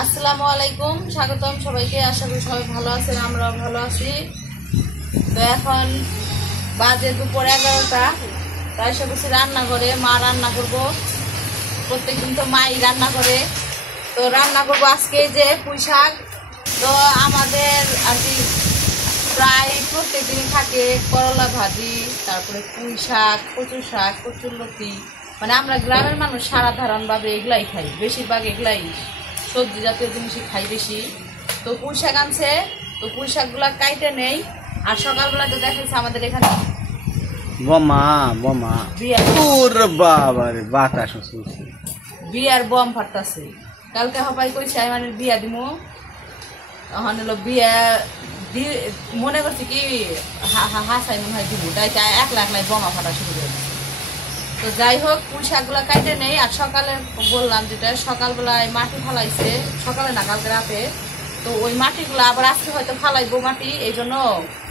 আসসালামু আলাইকুম, স্বাগতম সবাইকে। আশা করি সবাই ভালো আছেন, আমরাও ভালো আছি। তো এখন বাজে দুপুর 11টা, তাই সে বসে রান্না করে, মা রান্না করবো। প্রত্যেকদিন তো মাই রান্না করে, তো রান্না করবো আজকে যে পুঁই শাক। তো আমাদের আর কি প্রায় প্রত্যেকদিনই থাকে করলা ভাজি, তারপরে পুঁই শাক, কচু শাক, কচুরলতি। মানে আমরা গ্রামের মানুষ সাধারণভাবে এগুলাই খাই, বেশিরভাগ এগুলাই সবজি জাতীয় জিনিসই খাই বেশি। তো পুঁই শাক আনছে, তো পুঁই শাকগুলা কাইটে নেই। আর সকালবেলা তো দেখাচ্ছে আমাদের এখানে বিয়ার বম ফাটতেছে। কালকে হবাই কইছে আমি মানে বিয়া দিমু, তখন হলো বিয়া মনে করছি কি হাসাই মনে হয় দিব, তাই একলা একলাই বোমা ফাটা শুরু করে। তো যাই হোক, পুঁই শাকগুলা কাইটে নেই। আর সকালে বললাম যেটা সকালবেলায় মাটি ফালাইছে, সকালে না কালকে রাতে। তো ওই মাটিগুলো আবার আজকে হয়তো ফালাইবো মাটি, এই জন্য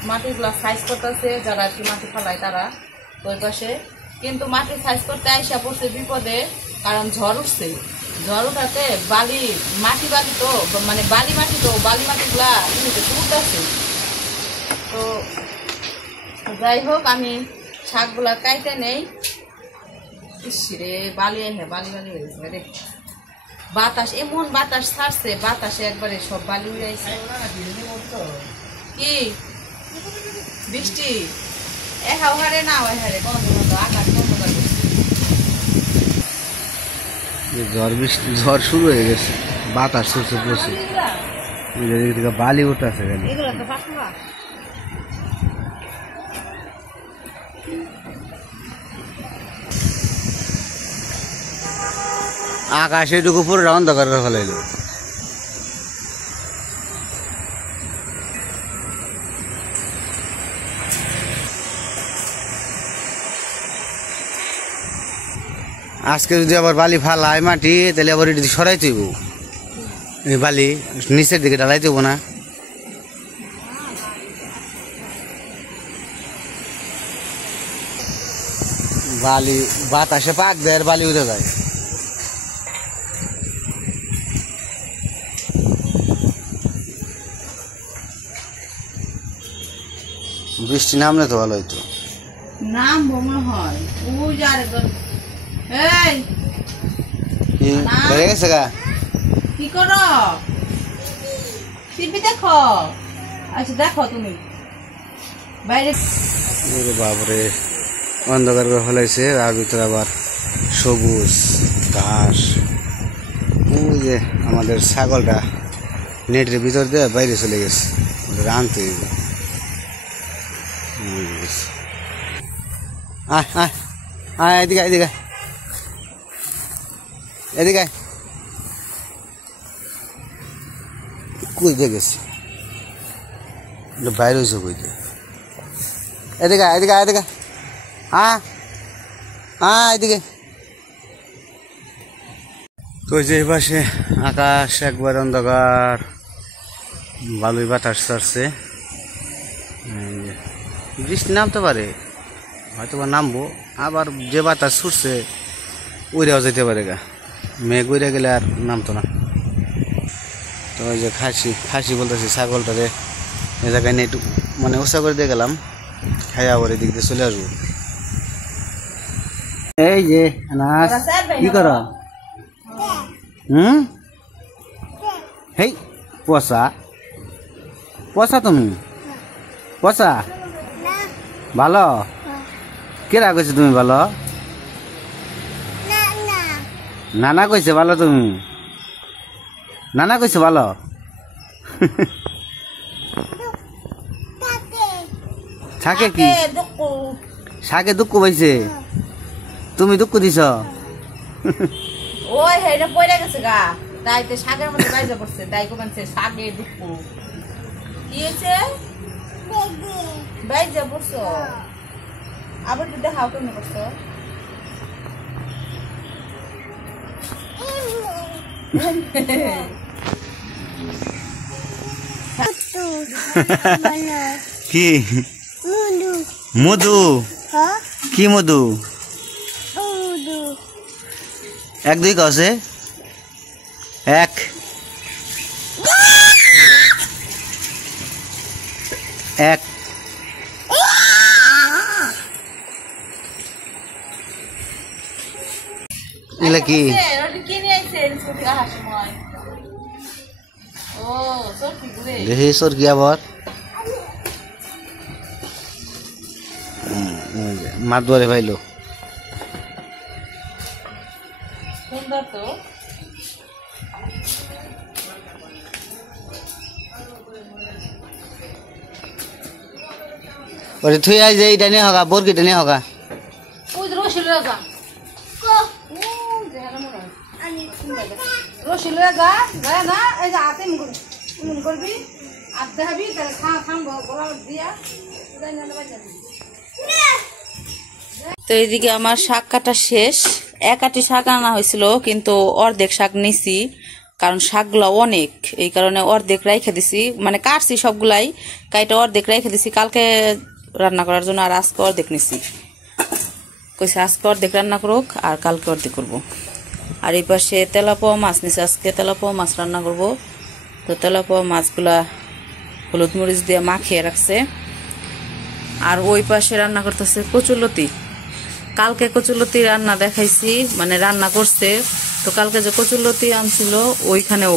মাটিগুলা সাইজ করতেছে যারা আর কি মাটি ফালায় তারা ওই পাশে। কিন্তু মাটি সাইজ করতে আইসা পড়ছে বিপদে, কারণ ঝড় উঠছে। ঝড় উঠাতে বালি মাটি বালি তো মানে বালি মাটি, তো বালি মাটিগুলা উঠতেছে। তো যাই হোক, আমি শাকগুলা কাইটে নেই। রে বালি বালি বালি হয়ে গেছে রে। বাতাস এমন বাতাস ছাড়ছে, বাতাসে একবারে সব বালি উড়ে আইছে। কি বৃষ্টি এহাও হারে না হয় হারে, কোন আকাশ অন্ধকার করছে। ঝড় শুরু হয়ে গেছে, বাতাস চলছে প্রচুর, বালি উঠতেছে। আকাশ এটুকু পুরো অন্ধকার করে ফেলাইল। আজকে যদি আবার বালি ফালায় মাটি, তাহলে আবার এটি সরাই তৈব, এই বালি নিচের দিকে ঢালাই তৈব না। বালি বাতাসে পাক দেয় আর বালি উঠে যায়। বৃষ্টি নামলে তো ভালো হইতো। নাম মনে হয় ওই যে আরেকজন। এই বেড়ে গেছে গা, কি করো? টিভি দেখো? আচ্ছা দেখো তুমি বাইরে। বাবরে অন্ধকার করে ফেলাইছে, আর ভিতরে আবার সবুজ ঘাস। ওই যে আমাদের ছাগলটা নেটের ভিতর দিয়ে বাইরে চলে গেছে, আনতে হইবে। আয় আয় আয়, এদিকে এদিকে এদিকে কই দিয়ে গেছে, বাইরে হয়েছে কই দিয়ে। এদিকে এদিকে এদিকে এদিকে। তো যে পাশে আকাশ একবার অন্ধকার, ভালোই বাতাস ছাড়ছে। বৃষ্টি নামতে পারে, হয়তো বা নামবো। আবার যে বাতাস ছুটছে উড়েও যেতে পারে গা, মেঘ উড়ে গেলে আর নামতো না। তো ওই যে খাসি বলতেছি ছাগলটারে এ জায়গায় নিয়ে একটু মানে উৎসাহ করে দিয়ে গেলাম, খাইয়া আবার এদিক দিয়ে চলে আসবো। এই যে আনাস কি করো? হেই পচা পচা, তুমি পচা ভালো কেরা কইছে তুমি ভালো? নানা কইছে ভালো, তুমি নানা কইছে ভালো। শাকে কি শাকে দুঃখ পাইছে, তুমি দুঃখ দিছ? ওই হেটা পড়ে গেছে গা, তাই তো শাকের মধ্যে বাইজা পড়ছে, তাই কোমানছে শাকে দুঃখ। কি হয়েছে? বাইজা পড়ছো, আবার একটু দেখাও কেমন করছো। কি মধু? কি মধু? এক দুই কছে এক এক এগুলা কি দেখি সরকি আবার মাছ ধরে পাইলো সুন্দর তো ওরে থুই আই যে এটা নিয়ে হগা বরকিটা নিয়ে হগা ওই রসিল রাজা রসিল রাজা গায় না এই যে হাতে মুন করবি আর দেখাবি তাহলে খামবো গলা দিয়া তো এইদিকে আমার শাক কাটা শেষ এক আটি শাক আনা হয়েছিল কিন্তু অর্ধেক শাক নিছি কারণ শাকগুলো অনেক এই কারণে অর্ধেক রাইখে দিছি মানে কাটছি সবগুলাই কাইটা অর্ধেক রাইখে দিছি কালকে রান্না করার জন্য আর আজকে অর্ধেক নিছি কইছে আজকে অর্ধেক রান্না করুক আর কালকে অর্ধেক করবো আর এই পাশে তেলাপোয়া মাছ নিছে আজকে তেলাপোয়া মাছ রান্না করব তো তেলাপোয়া মাছগুলা হলুদ মরিচ দিয়ে মাখিয়ে রাখছে আর ওই পাশে রান্না করতেছে কচুরলতি কালকে কচুরলতি রান্না দেখাইছি মানে রান্না করছে তো কালকে যে কচুরলতি আনছিল ওইখানেও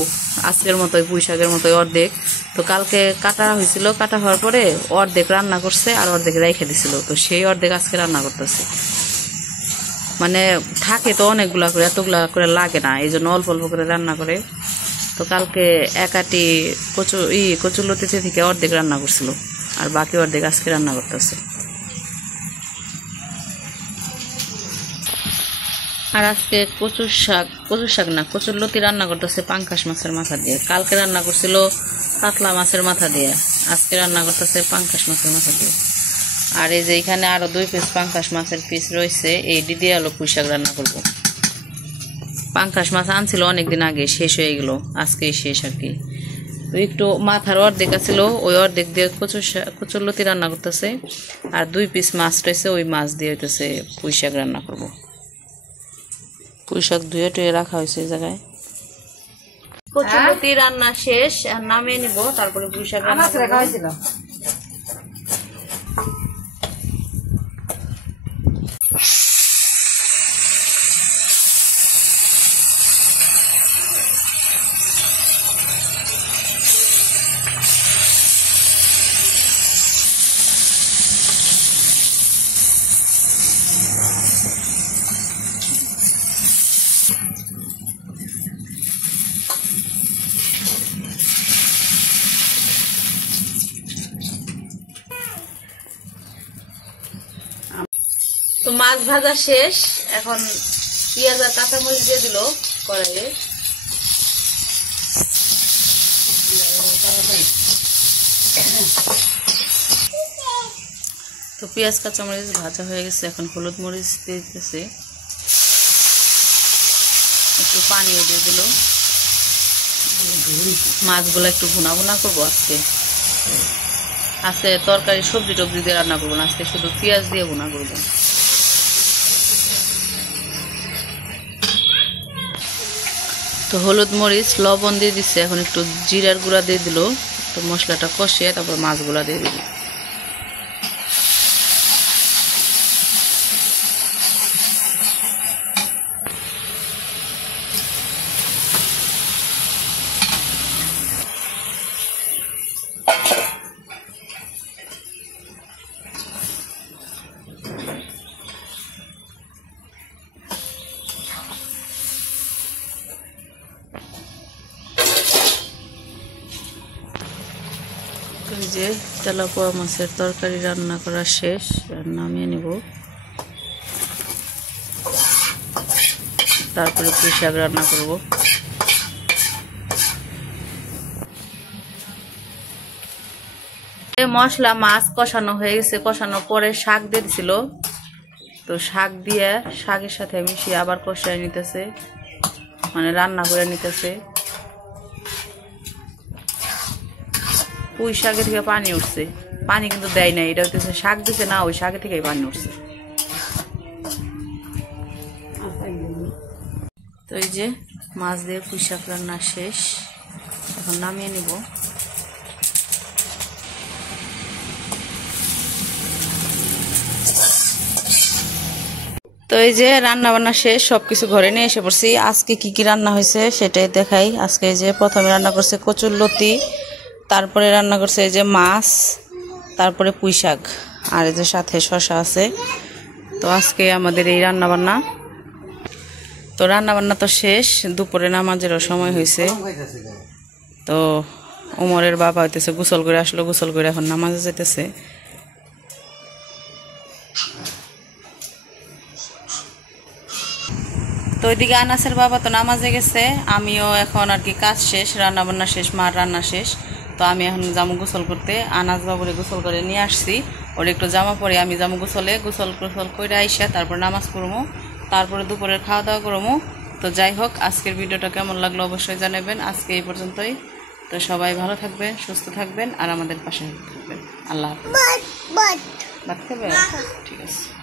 আজকের মতোই পুঁই শাকের মতোই অর্ধেক তো কালকে কাটা হয়েছিল কাটা হওয়ার পরে অর্ধেক রান্না করছে আর অর্ধেক রেখে দিছিল তো সেই অর্ধেক আজকে রান্না করতেছে মানে থাকে তো অনেকগুলা করে এতগুলা করে লাগে না এই জন্য অল্প অল্প করে রান্না করে তো কালকে এক আটি কচুরলতিতে থেকে অর্ধেক রান্না করছিল আর বাকি অর্ধেক আজকে রান্না করতেছে আর আজকে কচুর শাক না কচুরলতি রান্না করতেছে পাঙ্কাশ মাছের মাথা দিয়ে কালকে রান্না করছিল কাতলা মাছের মাথা দিয়ে আজকে রান্না করতেছে পাঙ্কাশ মাছের মাথা দিয়ে আর এই যে এখানে আরো 2 পিস পাঙ্কাশ মাছের পিস রয়েছে এই দিয়ে আলো পুঁই শাক রান্না করবো পাঙ্কাশ মাছ আনছিল অনেকদিন আগে শেষ হয়ে গেল আজকেই শেষ আর কি তো একটু মাথার অর্ধেক আছিল ওই অর্ধেক দিয়ে কচুরলতি রান্না করতেছে আর 2 পিস মাছ রয়েছে ওই মাছ দিয়ে হইতেছে পুঁই শাক রান্না করবো পুঁই শাক ধুয়ে টুয়ে রাখা হয়েছে এই জায়গায় কচুরলতি রান্না শেষ আর নামিয়ে নিব তারপরে পুঁই শাক রান্না রাখা হয়েছিল তো মাছ ভাজা শেষ এখন পেঁয়াজ আর কাঁচামরিচ দিয়ে দিল কড়াইয়ে তো পেঁয়াজ কাঁচামরিচ ভাজা হয়ে গেছে এখন হলুদ মরিচ দিয়ে দিতেছে একটু পানিও দিয়ে দিল মাছগুলো একটু ভুনা ভুনা করবো আজকে তরকারি সবজি টবজি দিয়ে রান্না করবো না আজকে শুধু পেঁয়াজ দিয়ে ভুনা করবো তো হলুদ মরিচ লবণ দিয়ে দিচ্ছে এখন একটু জিরার গুঁড়া দিয়ে দিল তো মশলাটা কষিয়ে তারপর মাছগুলা দিয়ে দিল যে তেলাপোয়া মাছের তরকারি রান্না করা শেষ নামিয়ে নিব তারপরে পুঁই শাক রান্না করব মশলা মাছ কষানো হয়ে গেছে কষানোর পরে শাক দিয়ে দিছিল তো শাক দিয়ে শাকের সাথে মিশিয়ে আবার কষায় নিতেছে মানে রান্না করে নিতেছে পুঁই শাকের থেকে পানি উঠছে পানি কিন্তু দেয় নাই এটা হচ্ছে শাক দিছে না ওই শাকের থেকেই পানি উঠছে তো এই যে মাছ দিয়ে পুঁই শাক রান্না শেষ, এখন নামিয়ে নিব। তো এই যে রান্না বান্না শেষ, সবকিছু ঘরে নিয়ে এসে পড়ছি। আজকে কি কি রান্না হয়েছে সেটাই দেখাই। আজকে এই যে প্রথমে রান্না করছে কচুরলতি, তারপরে রান্না করছে এই যে মাছ, তারপরে পুঁই শাক, আর এই যে সাথে শসা আছে। তো আজকে আমাদের এই রান্না বান্না। তো রান্না বান্না তো শেষ, দুপুরে নামাজেরও সময় হয়েছে। তো ওমরের বাবা হইতেছে গোসল করে আসলো, গোসল করে এখন নামাজে যেতেছে। তো ওইদিকে আনাসের বাবা তো নামাজে গেছে, আমিও এখন আর কি কাজ শেষ, রান্না বান্না শেষ, মার রান্না শেষ। তো আমি এখন যাবো গোসল করতে। আনাস বাবুরে গোসল করে নিয়ে আসছি, ওর একটু জামা পরে আমি যাবো গোসলে। গোসল করে আইসা তারপর নামাজ পড়বো, তারপরে দুপুরের খাওয়া দাওয়া করবো। তো যাই হোক, আজকের ভিডিওটা কেমন লাগলো অবশ্যই জানাবেন। আজকে এই পর্যন্তই। তো সবাই ভালো থাকবেন, সুস্থ থাকবেন, আর আমাদের পাশে থাকবেন। আল্লাহ হাফেজ। ঠিক আছে।